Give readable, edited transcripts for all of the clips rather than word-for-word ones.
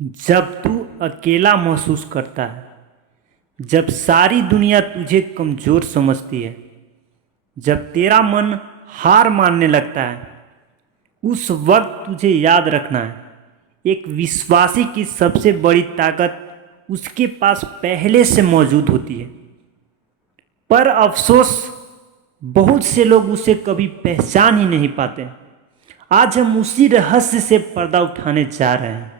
जब तू अकेला महसूस करता है, जब सारी दुनिया तुझे कमज़ोर समझती है, जब तेरा मन हार मानने लगता है, उस वक्त तुझे याद रखना है, एक विश्वासी की सबसे बड़ी ताकत उसके पास पहले से मौजूद होती है। पर अफसोस, बहुत से लोग उसे कभी पहचान ही नहीं पाते। आज हम उसी रहस्य से पर्दा उठाने जा रहे हैं।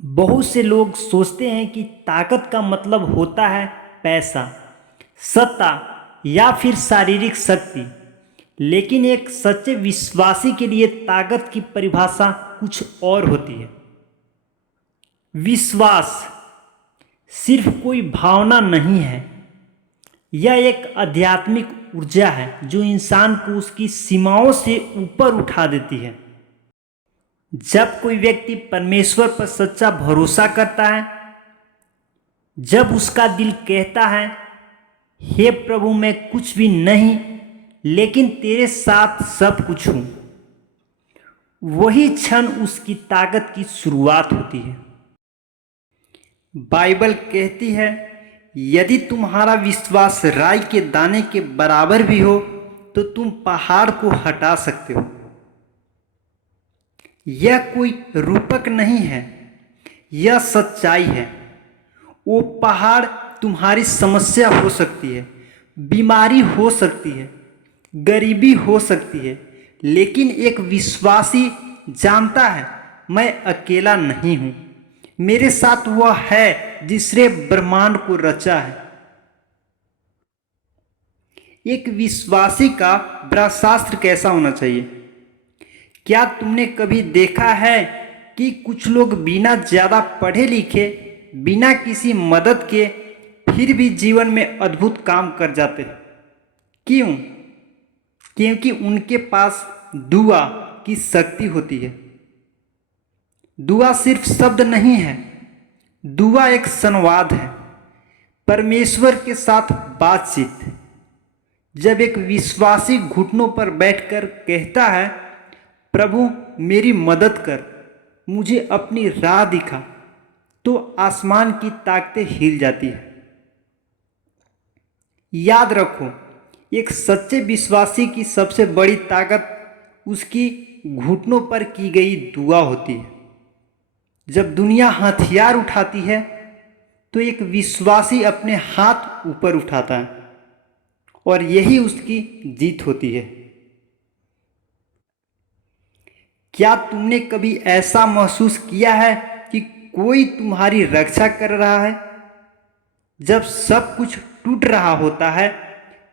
बहुत से लोग सोचते हैं कि ताकत का मतलब होता है पैसा, सत्ता या फिर शारीरिक शक्ति। लेकिन एक सच्चे विश्वासी के लिए ताकत की परिभाषा कुछ और होती है। विश्वास सिर्फ कोई भावना नहीं है, यह एक आध्यात्मिक ऊर्जा है जो इंसान को उसकी सीमाओं से ऊपर उठा देती है। जब कोई व्यक्ति परमेश्वर पर सच्चा भरोसा करता है, जब उसका दिल कहता है, हे प्रभु, मैं कुछ भी नहीं लेकिन तेरे साथ सब कुछ हूं, वही क्षण उसकी ताकत की शुरुआत होती है। बाइबल कहती है, यदि तुम्हारा विश्वास राई के दाने के बराबर भी हो तो तुम पहाड़ को हटा सकते हो। यह कोई रूपक नहीं है, यह सच्चाई है। वो पहाड़ तुम्हारी समस्या हो सकती है, बीमारी हो सकती है, गरीबी हो सकती है, लेकिन एक विश्वासी जानता है, मैं अकेला नहीं हूं, मेरे साथ वह है जिसने ब्रह्मांड को रचा है। एक विश्वासी का ब्रह्मशास्त्र कैसा होना चाहिए? क्या तुमने कभी देखा है कि कुछ लोग बिना ज़्यादा पढ़े लिखे, बिना किसी मदद के फिर भी जीवन में अद्भुत काम कर जाते हैं? क्यों? क्योंकि उनके पास दुआ की शक्ति होती है। दुआ सिर्फ शब्द नहीं है, दुआ एक संवाद है, परमेश्वर के साथ बातचीत। जब एक विश्वासी घुटनों पर बैठकर कहता है, प्रभु मेरी मदद कर, मुझे अपनी राह दिखा, तो आसमान की ताकतें हिल जाती है। याद रखो, एक सच्चे विश्वासी की सबसे बड़ी ताकत उसकी घुटनों पर की गई दुआ होती है। जब दुनिया हथियार उठाती है तो एक विश्वासी अपने हाथ ऊपर उठाता है और यही उसकी जीत होती है। क्या तुमने कभी ऐसा महसूस किया है कि कोई तुम्हारी रक्षा कर रहा है? जब सब कुछ टूट रहा होता है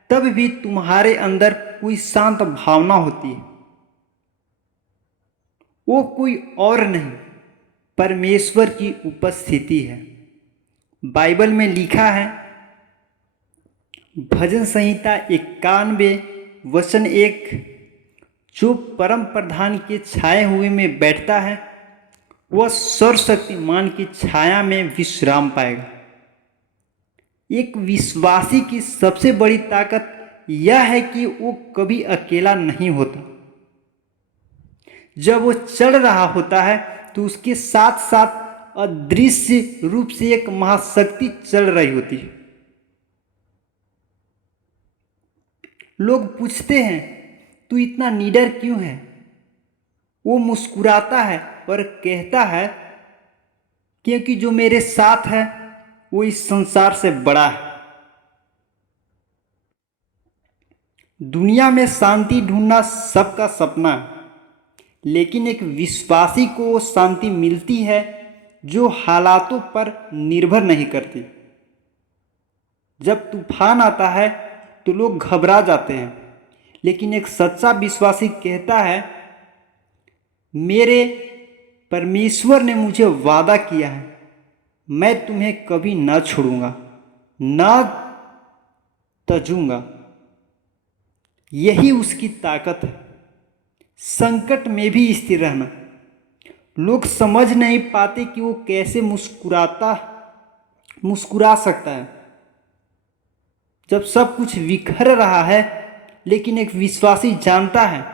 तब भी तुम्हारे अंदर कोई शांत भावना होती है। वो कोई और नहीं, परमेश्वर की उपस्थिति है। बाइबल में लिखा है, भजन संहिता 91 वचन 1, जो परम प्रधान के छाए हुए में बैठता है वह सर्वशक्तिमान की छाया में विश्राम पाएगा। एक विश्वासी की सबसे बड़ी ताकत यह है कि वो कभी अकेला नहीं होता। जब वो चल रहा होता है तो उसके साथ साथ अदृश्य रूप से एक महाशक्ति चल रही होती है। लोग पूछते हैं, तू इतना निडर क्यों है? वो मुस्कुराता है और कहता है, क्योंकि जो मेरे साथ है वो इस संसार से बड़ा है। दुनिया में शांति ढूंढना सबका सपना है, लेकिन एक विश्वासी को वो शांति मिलती है जो हालातों पर निर्भर नहीं करती। जब तूफान आता है तो लोग घबरा जाते हैं, लेकिन एक सच्चा विश्वासी कहता है, मेरे परमेश्वर ने मुझे वादा किया है, मैं तुम्हें कभी न छोड़ूंगा, न तजूंगा। यही उसकी ताकत है, संकट में भी स्थिर रहना। लोग समझ नहीं पाते कि वो कैसे मुस्कुरा सकता है जब सब कुछ बिखर रहा है, लेकिन एक विश्वासी जानता है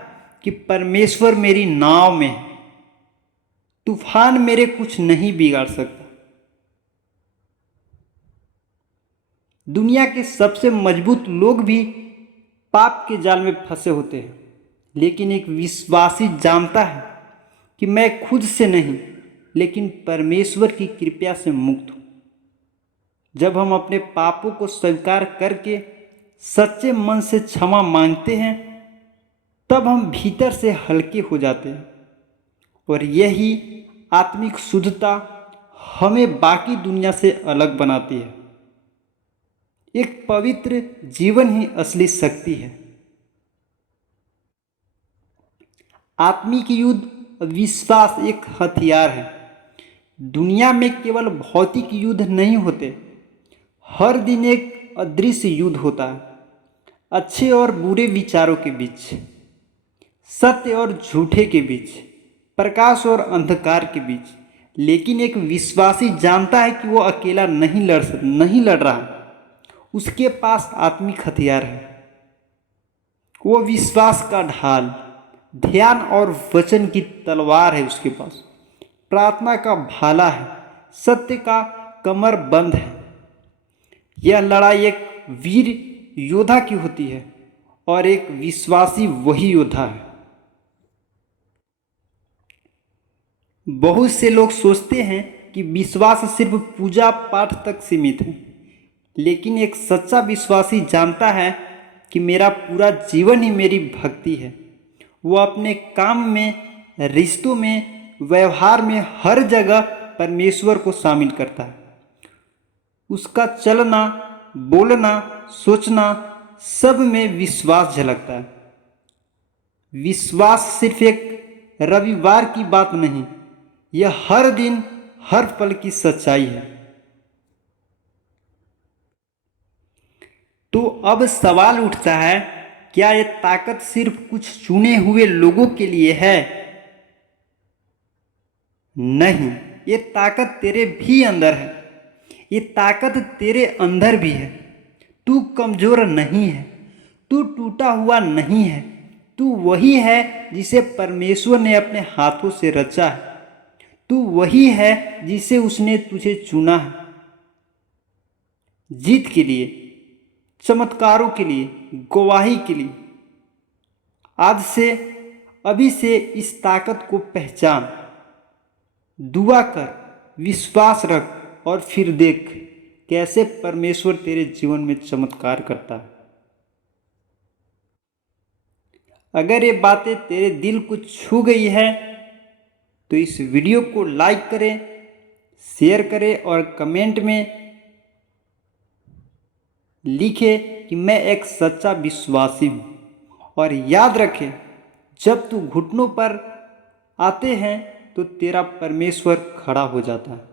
कि परमेश्वर मेरी नाव में है। तूफान मेरे कुछ नहीं बिगाड़ सकता। दुनिया के सबसे मजबूत लोग भी पाप के जाल में फंसे होते हैं, लेकिन एक विश्वासी जानता है कि मैं खुद से नहीं लेकिन परमेश्वर की कृपा से मुक्त हूँ। जब हम अपने पापों को स्वीकार करके सच्चे मन से क्षमा मांगते हैं, तब हम भीतर से हल्के हो जाते हैं और यही आत्मिक शुद्धता हमें बाकी दुनिया से अलग बनाती है। एक पवित्र जीवन ही असली शक्ति है। आत्मिक युद्ध विश्वास एक हथियार है। दुनिया में केवल भौतिक युद्ध नहीं होते, हर दिन एक अदृश्य युद्ध होता है। अच्छे और बुरे विचारों के बीच, सत्य और झूठे के बीच, प्रकाश और अंधकार के बीच। लेकिन एक विश्वासी जानता है कि वो अकेला नहीं लड़ रहा। उसके पास आत्मिक हथियार है। वो विश्वास का ढाल, ध्यान और वचन की तलवार है उसके पास। प्रार्थना का भाला है, सत्य का कमर बंद है। यह लड़ाई एक वीर योद्धा की होती है और एक विश्वासी वही योद्धा है। बहुत से लोग सोचते हैं कि विश्वास सिर्फ पूजा पाठ तक सीमित है, लेकिन एक सच्चा विश्वासी जानता है कि मेरा पूरा जीवन ही मेरी भक्ति है। वो अपने काम में, रिश्तों में, व्यवहार में, हर जगह परमेश्वर को शामिल करता है। उसका चलना, बोलना, सोचना, सब में विश्वास झलकता है। विश्वास सिर्फ एक रविवार की बात नहीं, यह हर दिन, हर पल की सच्चाई है। तो अब सवाल उठता है, क्या यह ताकत सिर्फ कुछ चुने हुए लोगों के लिए है? नहीं, ये ताकत तेरे भी अंदर है। ये ताकत तेरे अंदर भी है। तू कमजोर नहीं है, तू टूटा हुआ नहीं है। तू वही है जिसे परमेश्वर ने अपने हाथों से रचा है। तू वही है जिसे उसने तुझे चुना है, जीत के लिए, चमत्कारों के लिए, गवाही के लिए। आज से, अभी से इस ताकत को पहचान, दुआ कर, विश्वास रख और फिर देख कैसे परमेश्वर तेरे जीवन में चमत्कार करता है। अगर ये बातें तेरे दिल को छू गई है तो इस वीडियो को लाइक करें, शेयर करें और कमेंट में लिखे कि मैं एक सच्चा विश्वासी हूँ। और याद रखें, जब तू घुटनों पर आते हैं तो तेरा परमेश्वर खड़ा हो जाता है।